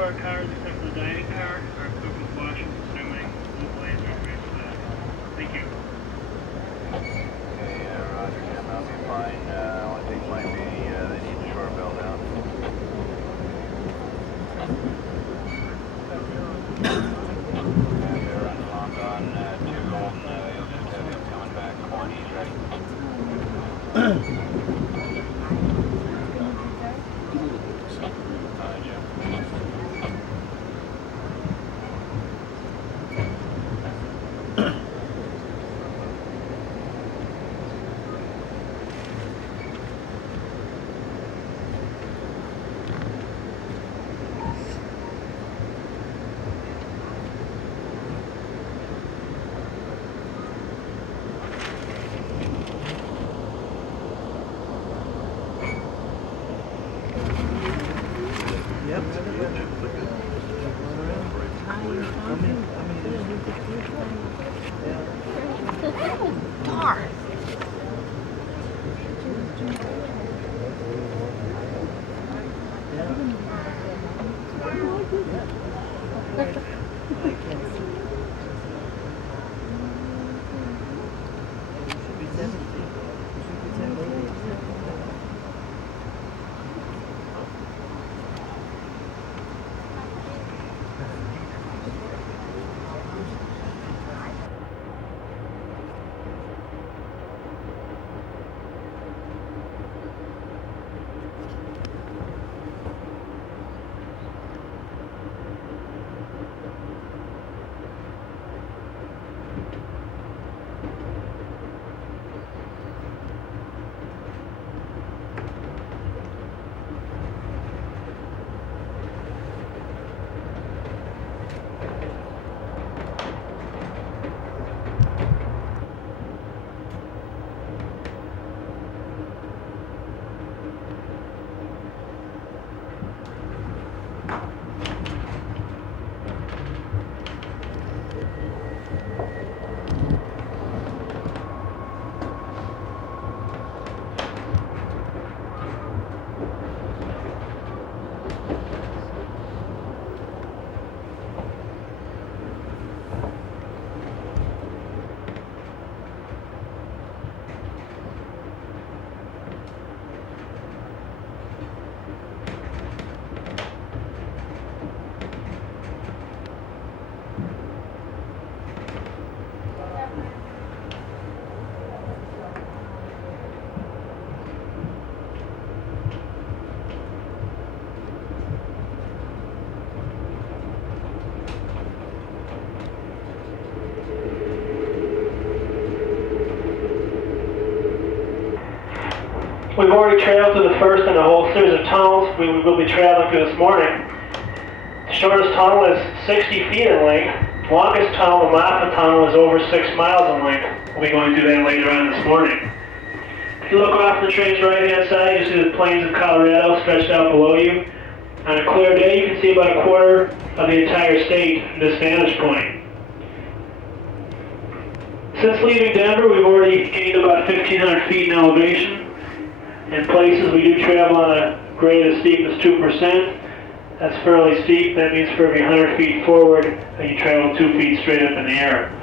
of our cars, except for the dining car, are equipped with washers and swimming, blue blazers, ready for that. Thank you. Okay, Roger, Jim, I'll be fine. Only thing might be they need the shore bell down. They're running long on 2 Golden. You'll just have him coming back. Come on, he's ready. Jim. Yep. Darn. We've already traveled through the first in a whole series of tunnels we will be traveling through this morning. The shortest tunnel is 60 feet in length. The longest tunnel, the Moffat Tunnel, is over 6 miles in length. We'll be going through that later on this morning. If you look off the train's right-hand side, you see the plains of Colorado stretched out below you. On a clear day, you can see about a quarter of the entire state from this vantage point. Since leaving Denver, we've already gained about 1,500 feet in elevation. In places, we do travel on a grade of steepness 2%. That's fairly steep. That means for every 100 feet forward, you travel 2 feet straight up in the air.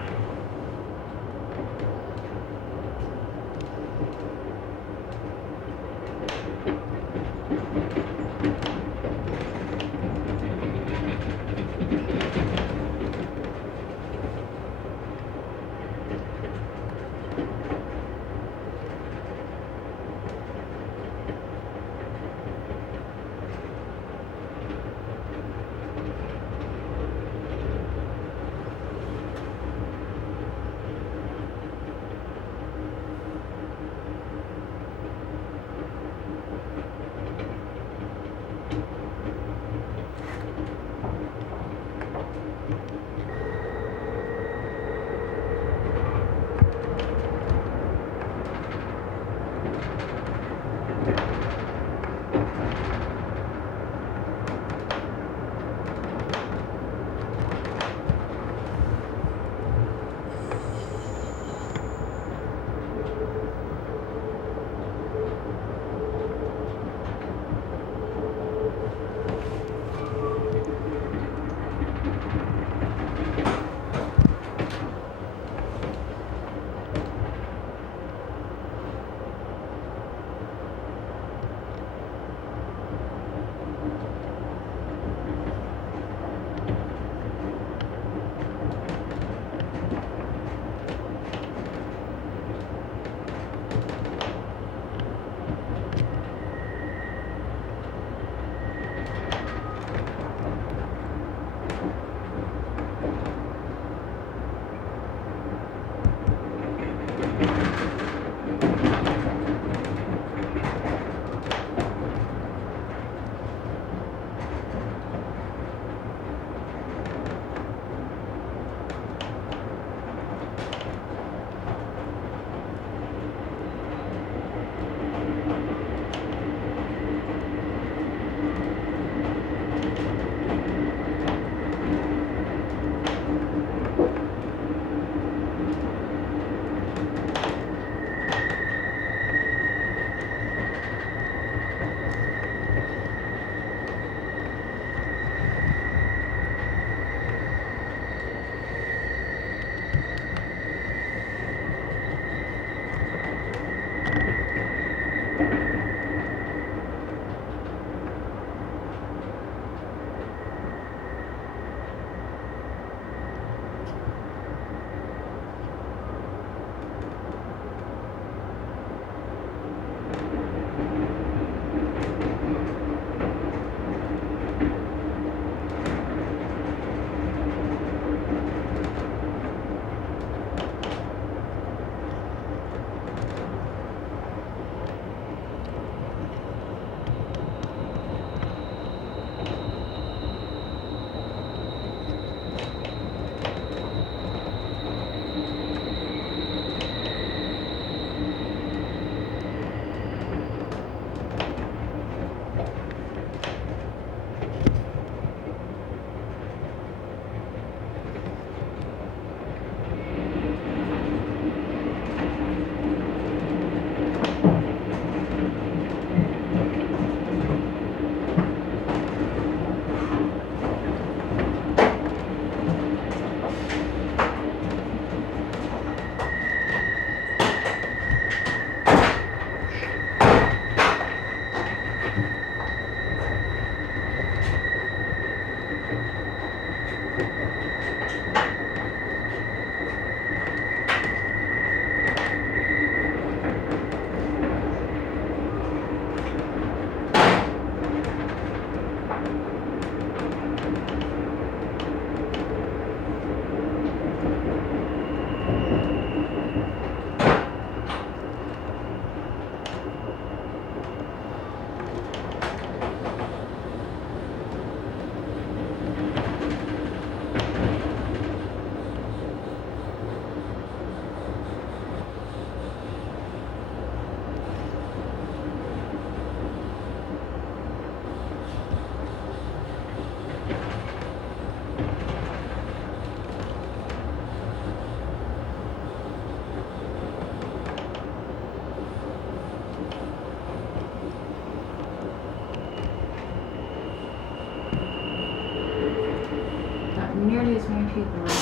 people in here.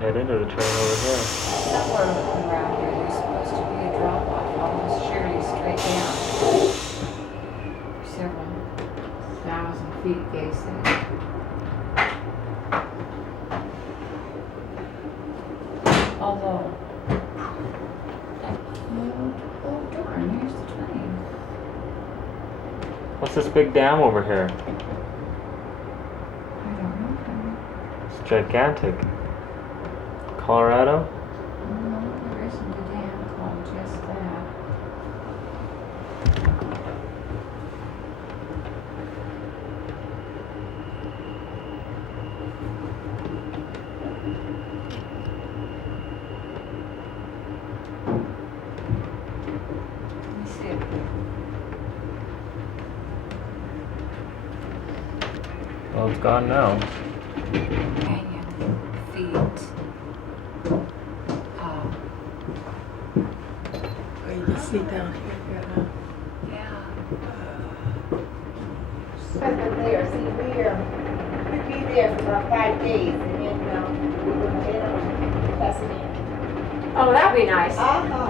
Head into the train over here. Somewhere around here, there's supposed to be a drop off almost surely straight down. Several thousand feet, they say. Although, oh darn, here's the train. What's this big dam over here? I don't know. It's gigantic. Colorado? No, there isn't a dam called just that. Let me see. Well, it's gone now. Canyon feet. Oh, you can see down here. Yeah. Because we're there, see, we'd be there for about 5 days, and then, we would head on Pasadena. Oh, that'd be nice. Uh-huh.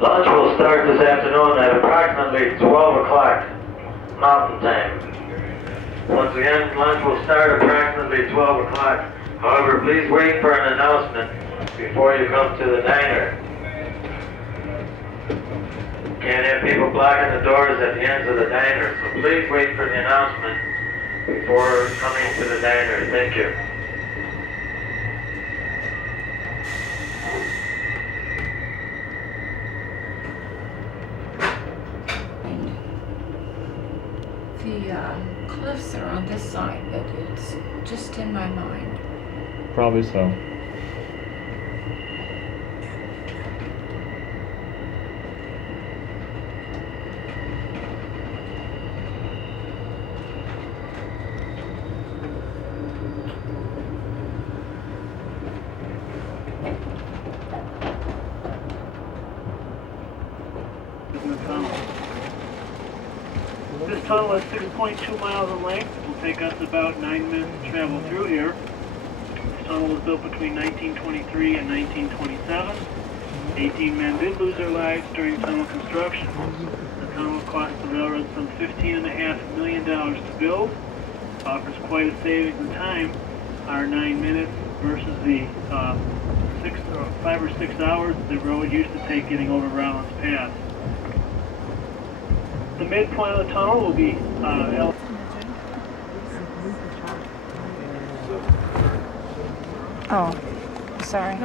Lunch will start this afternoon at approximately 12 o'clock Mountain Time. Once again, lunch will start approximately 12 o'clock. However, please wait for an announcement before you come to the diner. Can't have people blocking the doors at the ends of the diner, so please wait for the announcement before coming to the diner. Thank you. The cliffs are on this side, but it's just in my mind. Probably so. in the tunnel. This tunnel is 6.2 miles in length. It will take us about 9 minutes to travel through here. This tunnel was built between 1923 and 1927. 18 men did lose their lives during tunnel construction. The tunnel cost the railroad some $15.5 million to build. Offers quite a savings in time. Our 9 minutes versus the 5 or 6 hours the road used to take getting over Rollins Pass. The midpoint of the tunnel will be Oh, sorry.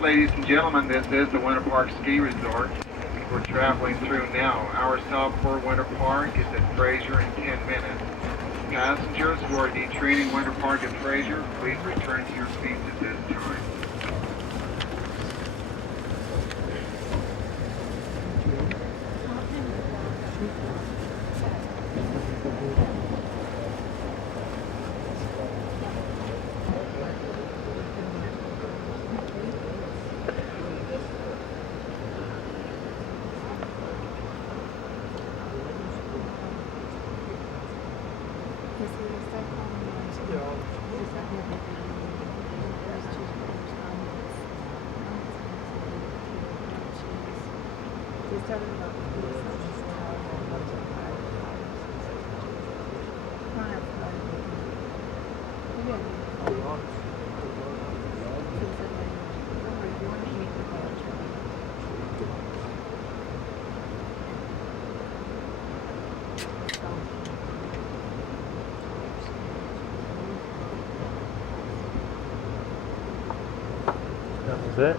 Ladies and gentlemen, this is the Winter Park Ski Resort. We're traveling through now. Our stop for Winter Park is at Fraser in 10 minutes. Passengers who are detraining Winter Park at Fraser, please return to your seats at this time. That was it.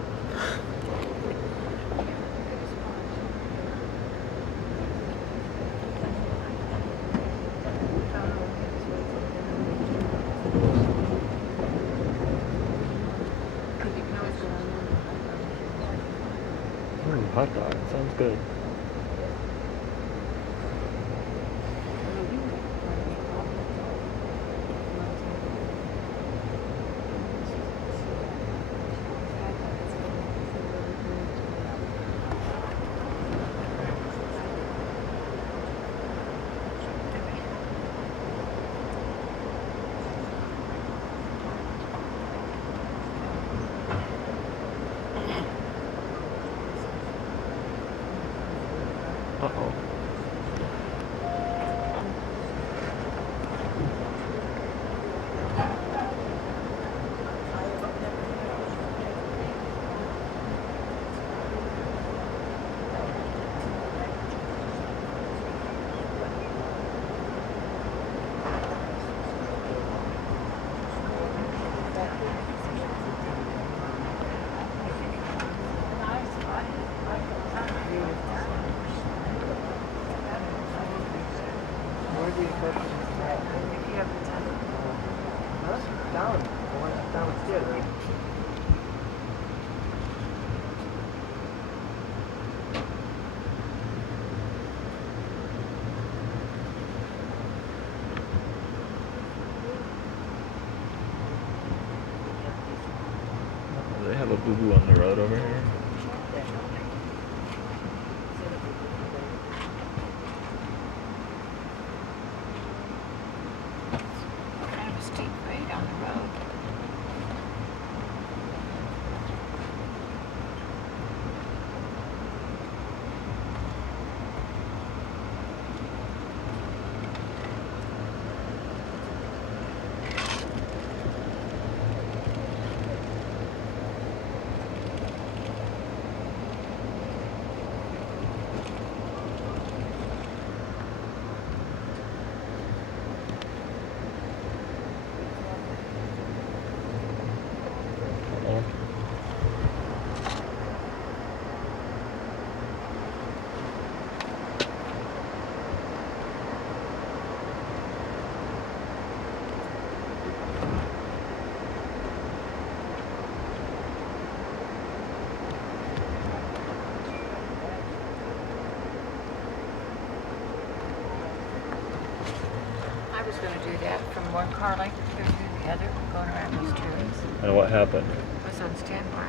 Hot dog. Sounds good. Uh-oh. Do they have a boo-boo on the road over here? Kind of a steep grade on the road. Uh-oh. I was going to do that from one car length to the other, going around these turns. And what happened? I was on standby.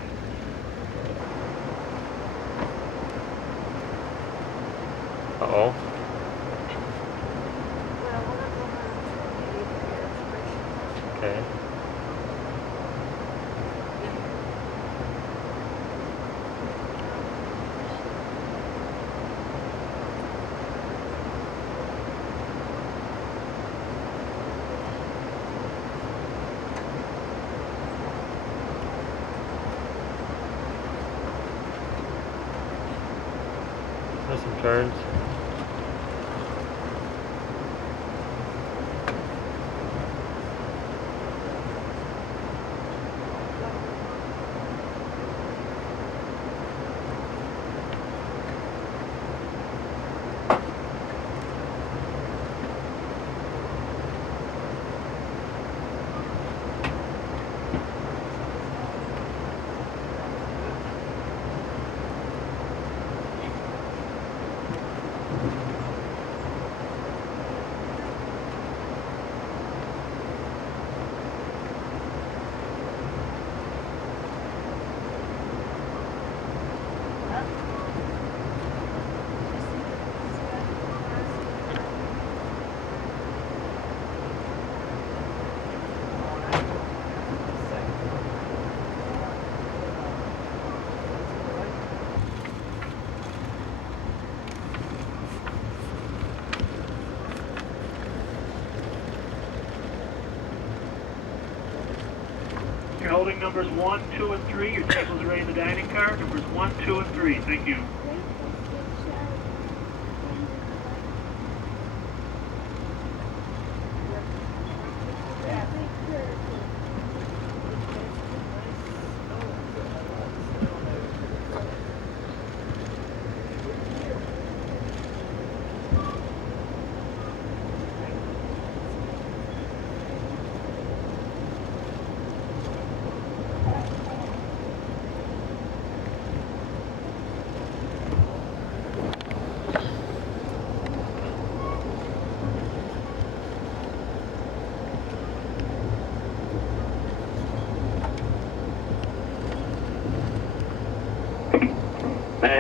Uh-oh. Okay. There's some turns. You're holding numbers 1, 2, and 3. Your tables are ready in the dining car. Numbers 1, 2, and 3. Thank you.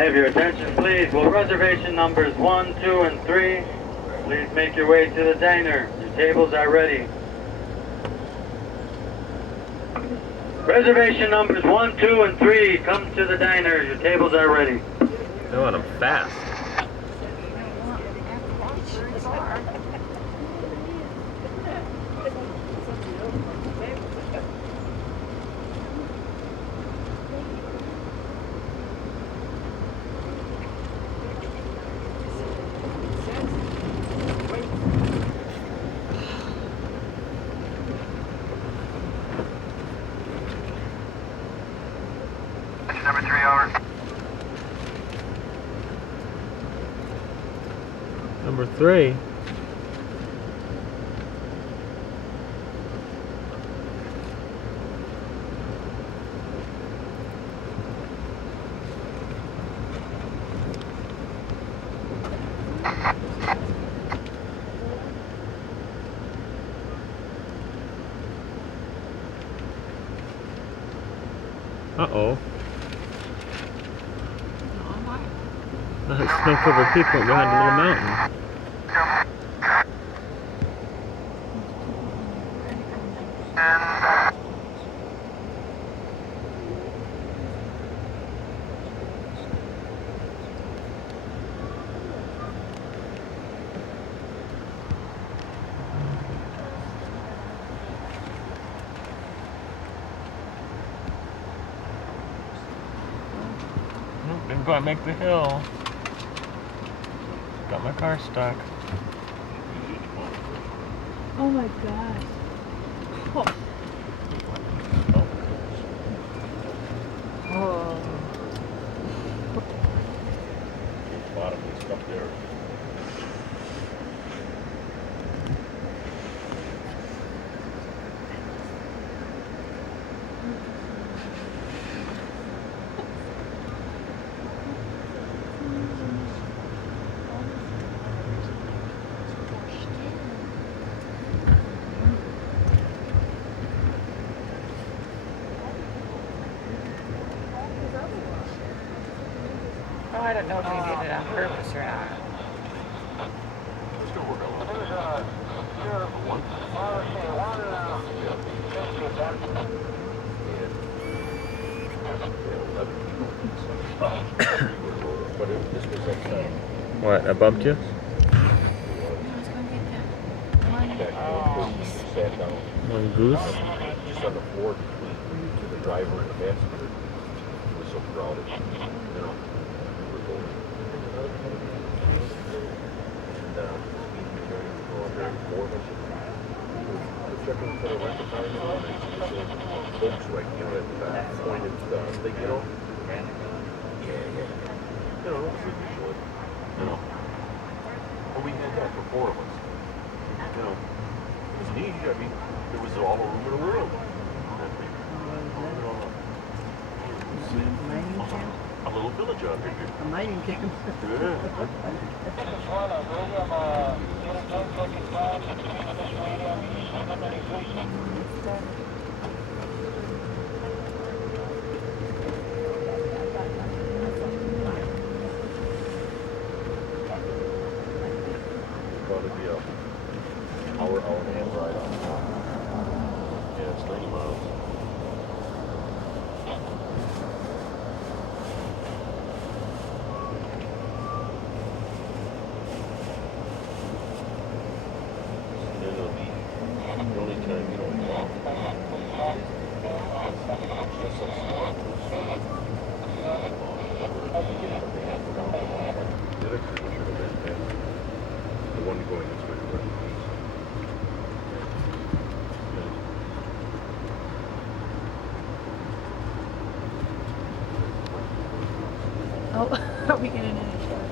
have your attention, please? Will reservation numbers 1, 2, and 3 please make your way to the diner? Your tables are ready. Reservation numbers 1, 2, and 3, come to the diner. Your tables are ready. I want them fast. Number 3, over. Number 3. Uh-oh. Snow-covered people behind a little mountain. Nope, didn't quite make the hill. Got my car stuck. Oh my gosh. Oh. Bottom is up there. Oh, I don't know if he did it on purpose or not. It's gonna work out. One. But this was like What, I bumped you? I was going to get that one piece. sat down One goose? just on the floor between the driver and the passenger. It was so crowded. You know, we were going. And go up there, 4 of us. We're checking for the rental car, you know, and it's folks like, you know, that pointed thing, you know. Yeah. You know, usually. You know. But we did that for 4 of us. You know. It was neat. I mean, there was all the room in the world. A little village out here. A mining camp. Yeah. Probably be a hour and a half ride on. Yeah, it's 30 miles. And then it'll be the only time you don't walk. Just so small. The other crew should have been there. The one going this way to West. Oh, are we getting in each other?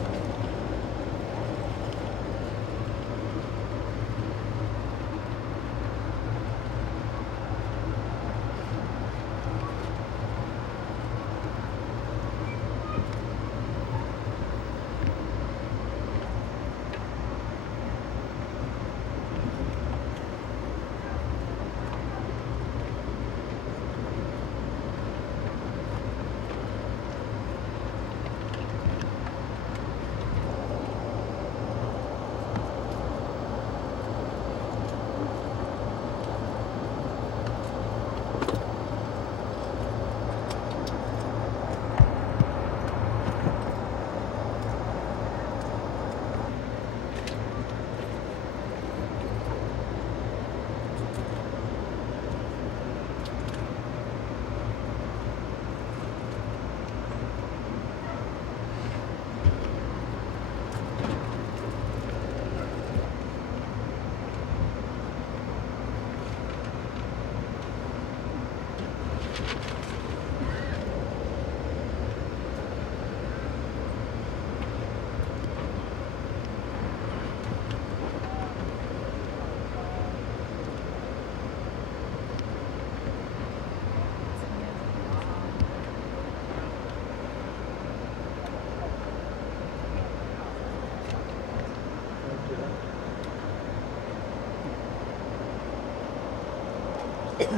Right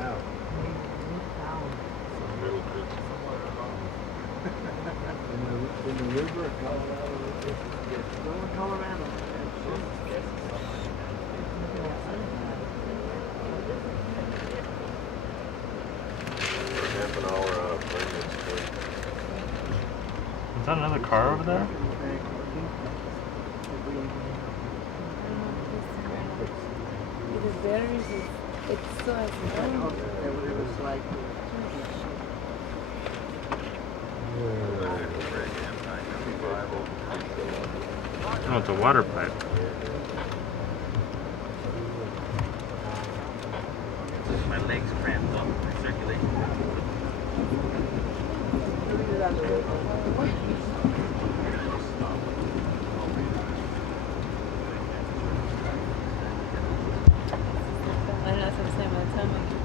now. Some really good. In the river in Colorado. Colorado. Half an hour maintenance break. Is that another car over there? The batteries, it still has the It was like, Oh, it's a water pipe. My legs cramped up. My circulation. I know that's what I'm saying by the time I get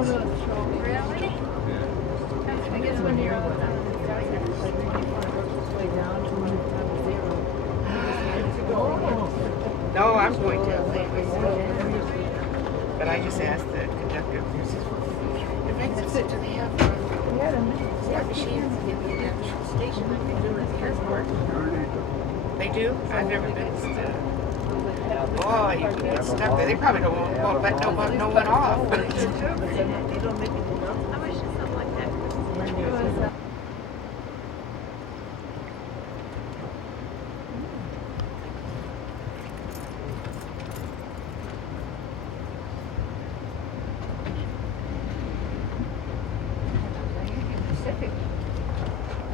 Really? I guess when you're all done, it starts at like 24 and works its way down to when it's down to 0. no, I'm going to But I just asked the conductor if there's the exit to the airport. Yeah, machines get to the actual station like they do at the airport. They do? I've never been to. Oh, you can get stuck there. They probably won't let no one off. I wish something like that.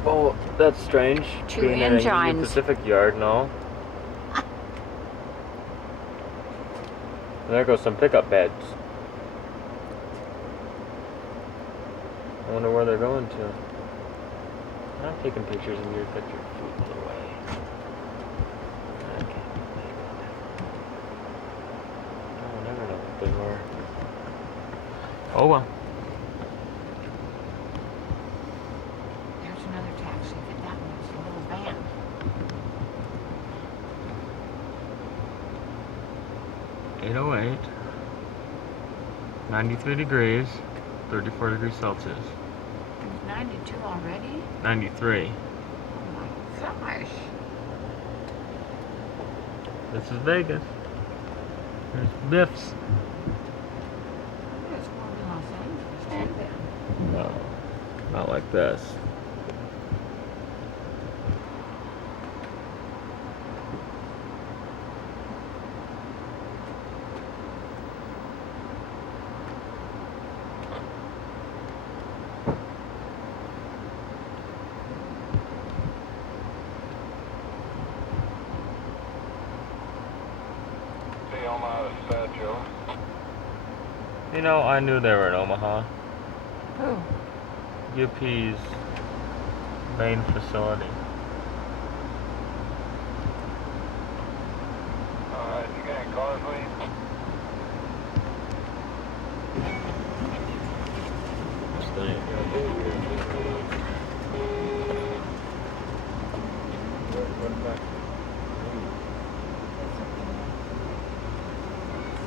Oh, that's strange. Two Being in a Union engines. Pacific yard, no. There goes some pickup beds. I wonder where they're going to. I'm taking pictures and you got your feet in the way. Okay. I never know what they were. Oh well. There's another taxi. Get that one. It's a little van. 808. 93 degrees. 34 degrees Celsius. It's 92 already? 93. Oh my gosh. This is Vegas. There's Biff's. It's warm in Los Angeles too. No, not like this. You know, I knew they were in Omaha. Who? UP's main facility. Alright, you got a car, please?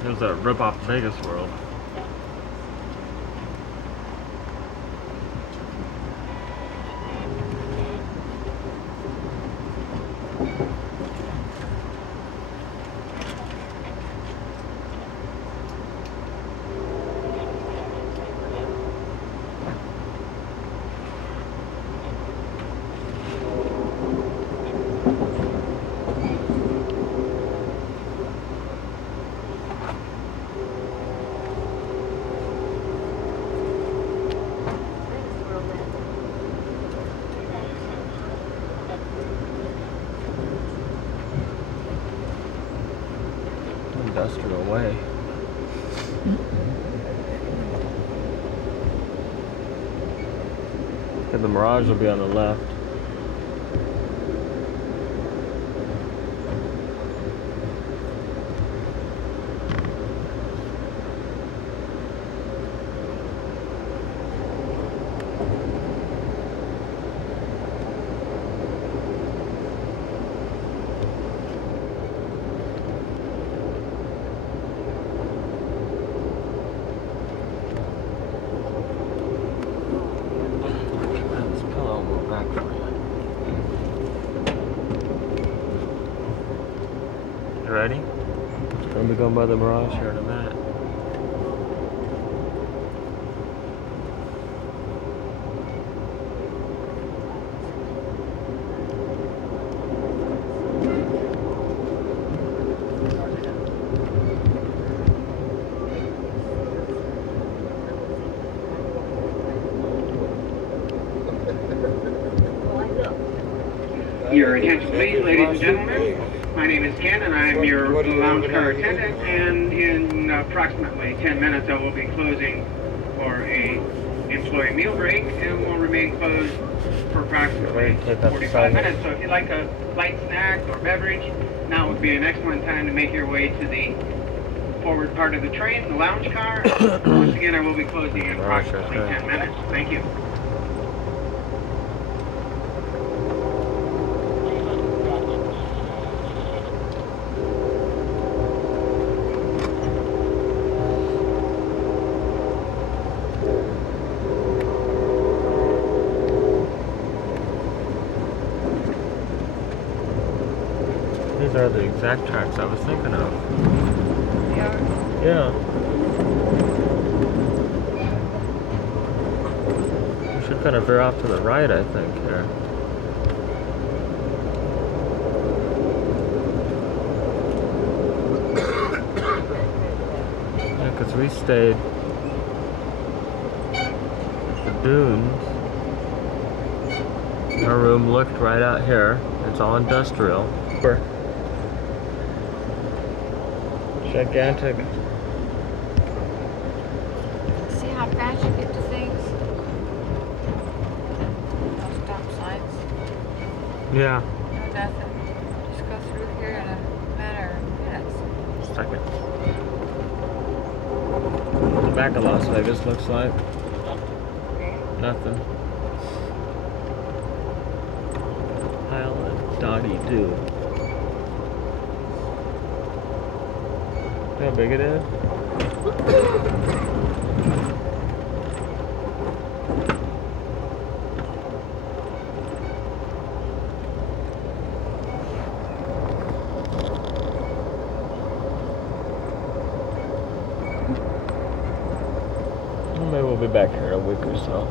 It was a rip-off Vegas World. Industrial Way. And the Mirage will be on the left. This pillow will go back for you. You ready? Gonna be going by the Mirage here in a minute. Your attention please, ladies and gentlemen. My name is Ken and I'm your lounge car attendant, and in approximately 10 minutes I will be closing for a employee meal break and will remain closed for approximately 45 minutes. So if you'd like a light snack or beverage, now would be an excellent time to make your way to the forward part of the train, the lounge car. Once again, I will be closing in approximately 10 minutes. Thank you. These are the exact tracks I was thinking of. Yeah. Yeah. We should kind of veer off to the right, I think, here. Yeah, because we stayed at the dunes. Our room looked right out here. It's all industrial. Gigantic. See how fast you get to things? No stop signs. Yeah. No nothing. Just go through here in a matter of minutes. Seconds. The back of Las Vegas looks like nothing. Pile of doggy doo. See how big it is? Maybe we'll be back here in a week or so.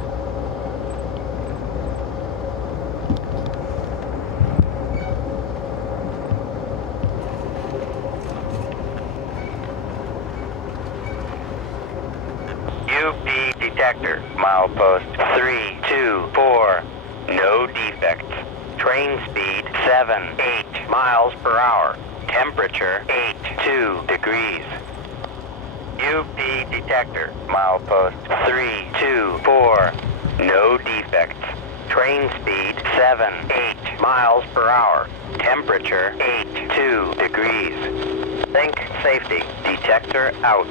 UP detector, milepost 324, no defects. Train speed 7-8 miles per hour. Temperature 82 degrees. UP detector, milepost 324, no defects. Train speed 7-8 miles per hour. Temperature 82 degrees. Think safety. Detector out.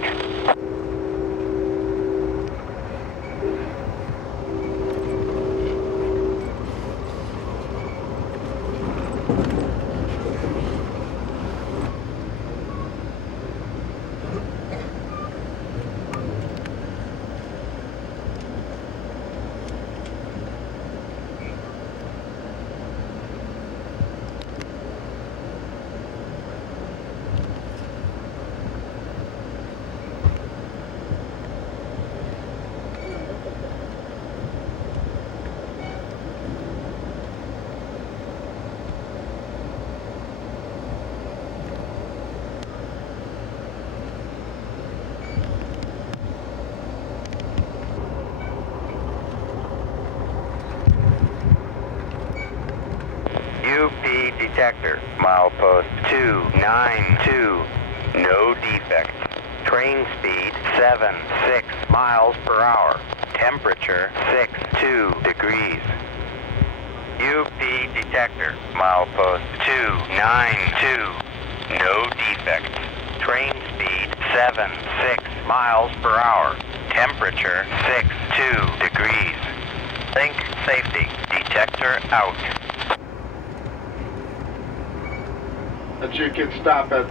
UP detector, milepost 292, No defects. Train speed 76 miles per hour. Temperature 62 degrees. UP detector, milepost 292. No defects. Train speed 76 miles per hour. Temperature 62 degrees. Think safety. Detector out. That you can stop at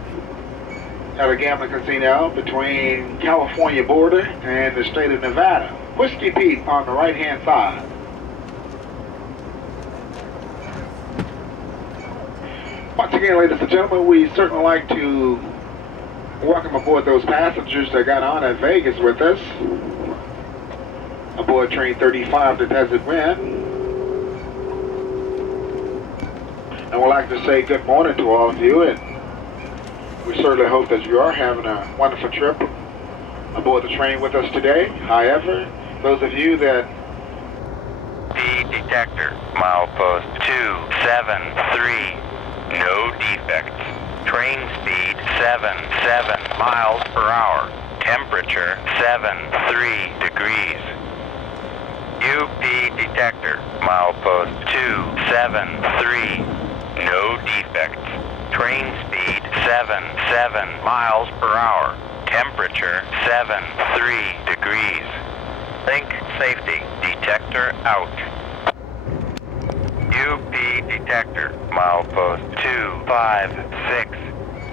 a gambling casino between California border and the state of Nevada. Whiskey Pete on the right-hand side. Once again, ladies and gentlemen, we certainly like to welcome aboard those passengers that got on at Vegas with us. Aboard train 35 to Desert Wind. And we'd like to say good morning to all of you, and we certainly hope that you are having a wonderful trip aboard the train with us today. However, those of you that... The detector, milepost 273. No defects. Train speed 77 miles per hour. Temperature 73 degrees. UP detector, milepost 273. No defects. Train speed 77 miles per hour. Temperature 73 degrees. Think safety. Detector out. UP detector, milepost 256.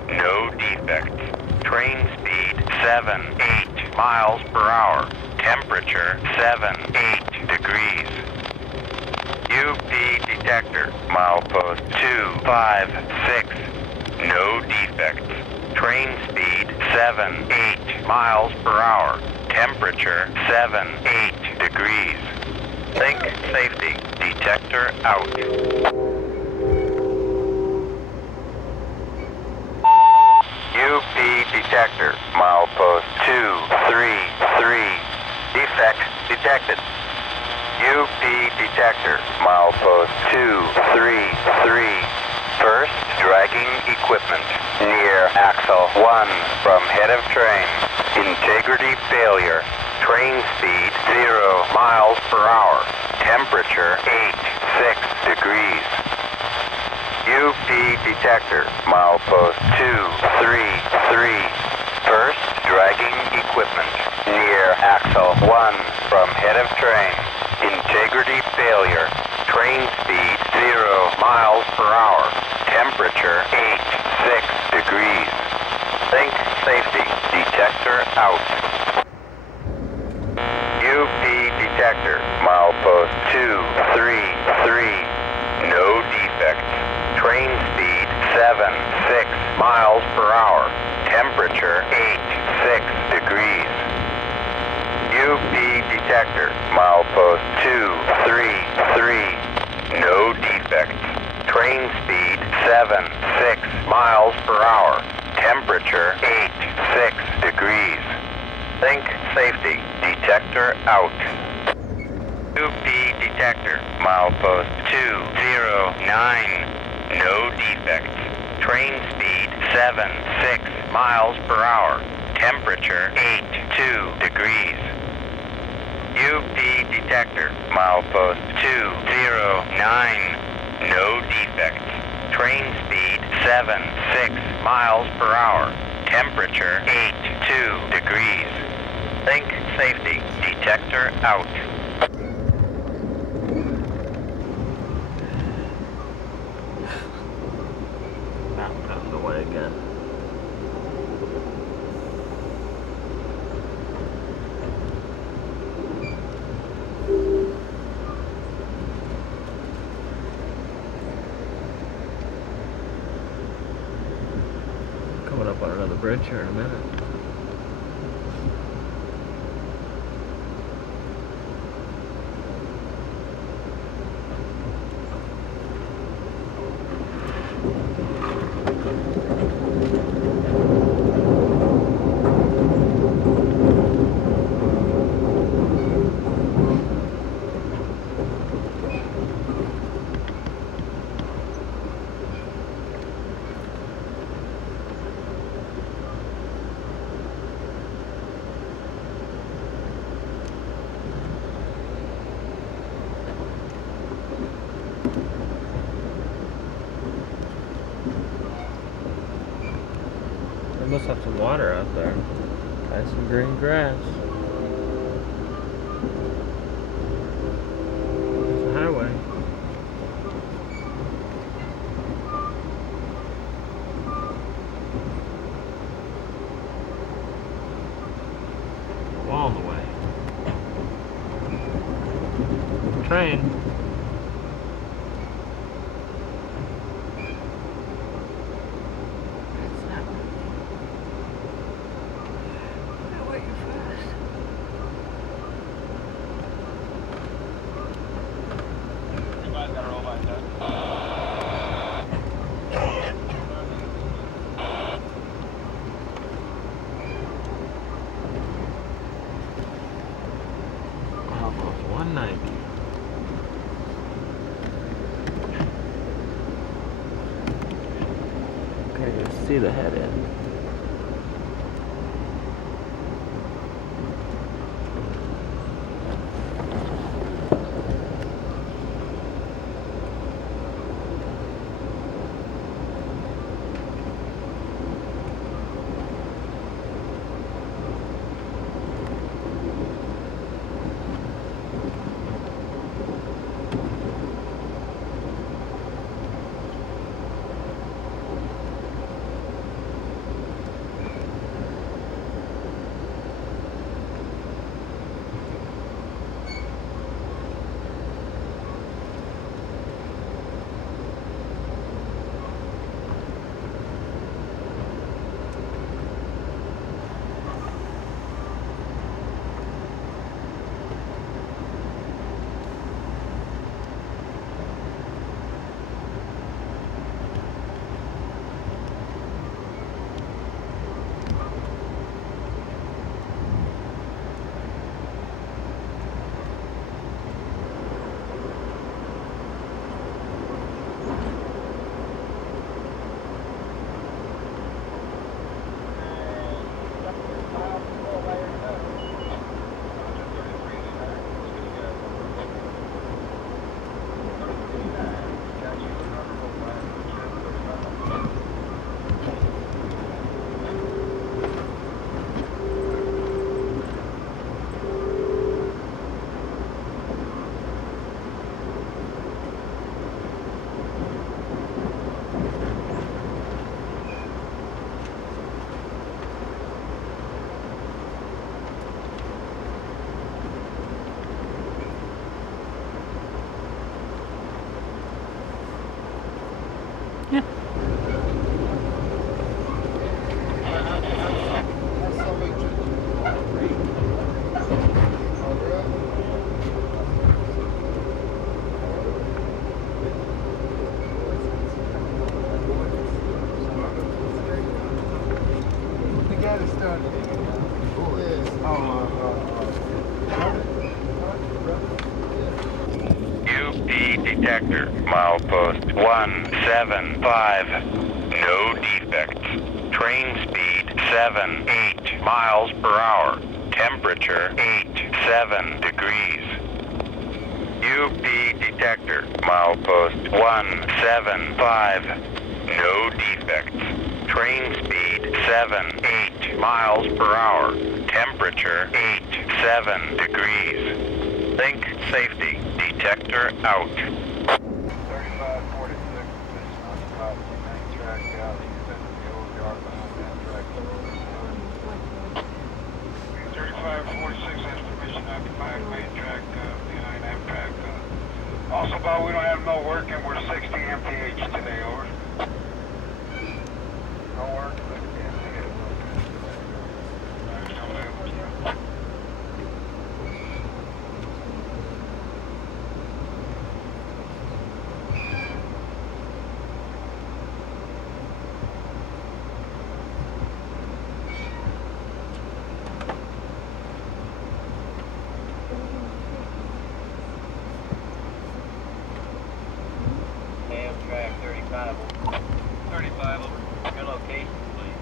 No defects. Train speed 78 miles per hour. Temperature 78 degrees. UP detector, milepost 256. No defects. Train speed 78 miles per hour. Temperature 78 degrees. Think safety. Detector out. UP detector, milepost 233. Defect detected. UP detector, milepost 233. First, dragging equipment near axle 1 from head of train. Integrity failure. Train speed 0 miles per hour. Temperature 86 degrees. UP detector, milepost 233. First, dragging equipment near axle 1 from head of train. Integrity failure. Train speed 0 miles per hour. Temperature 86 degrees. Think safety. Detector out. UP detector, milepost 233. No defects. Train speed 76 miles per hour. Temperature 86 degrees. UP detector, milepost 233. No defects. Train speed 76 miles per hour. Temperature 86 degrees. Think safety. Detector out. UP detector, milepost 209. No defects. Train speed 76 miles per hour. Temperature 82 degrees. UP detector, milepost 209. No defects. Train speed 76 miles per hour. Temperature 82 degrees. Think safety. Detector out. Mountain out of the way again. Coming up on another bridge here in a minute. They must have some water out there. Nice some green grass. There's a highway. Wall in the way. Train. That's not moving. I'll wait fast. Almost 190. Okay, let's see the head end. UP detector, milepost 175. No defects. Train speed 78 miles per hour. Temperature 87 degrees. UP detector, milepost 175. No defects. Train speed 78 miles per hour. Temperature 87 degrees. Think safety. Detector out. 3546, position on the top, main track out, east end of the old yard behind that track. 3546 has permission on the main track behind that track. Also, Bob, we don't have no work and we're 60 mph today, over. No work, 60 mph. Amtrak 35. 35 over. Your location, please.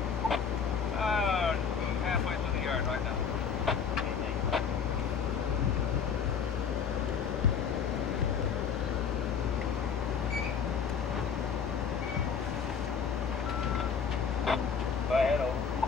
Halfway through the yard right now. Go ahead, over.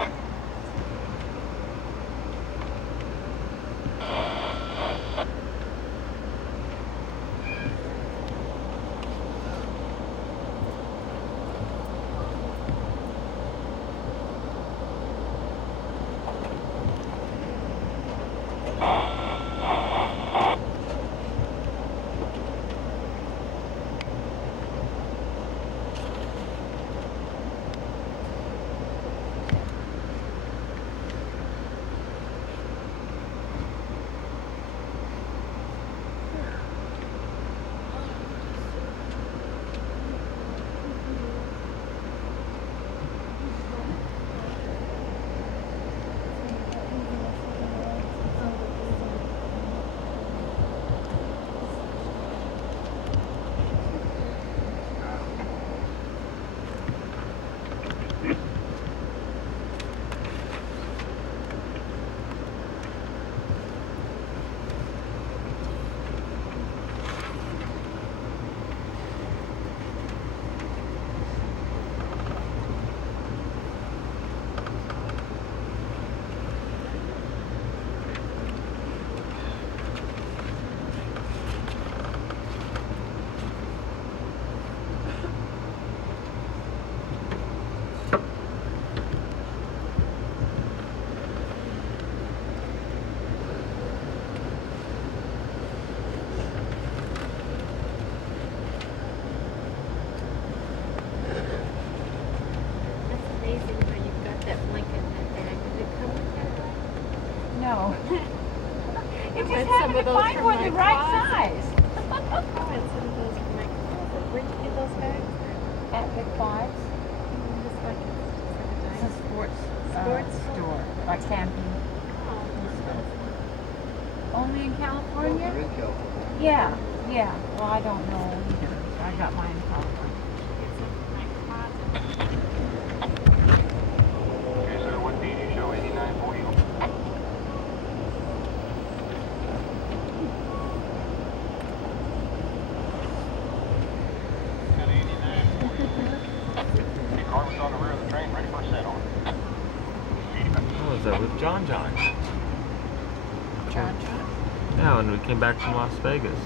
of those find from one my the right closet. size. I had some of those from my closet. Where'd you get those bags? At Big Fives. Just like It's a sports Sports store, like camping. Only in California? Yeah, yeah. Well, I don't know either. I got mine in California. Okay, sir, what feed you show 8940? Car was on the rear of the train, ready for a set on. Oh, is that with John John? John. Yeah, when we came back from Las Vegas.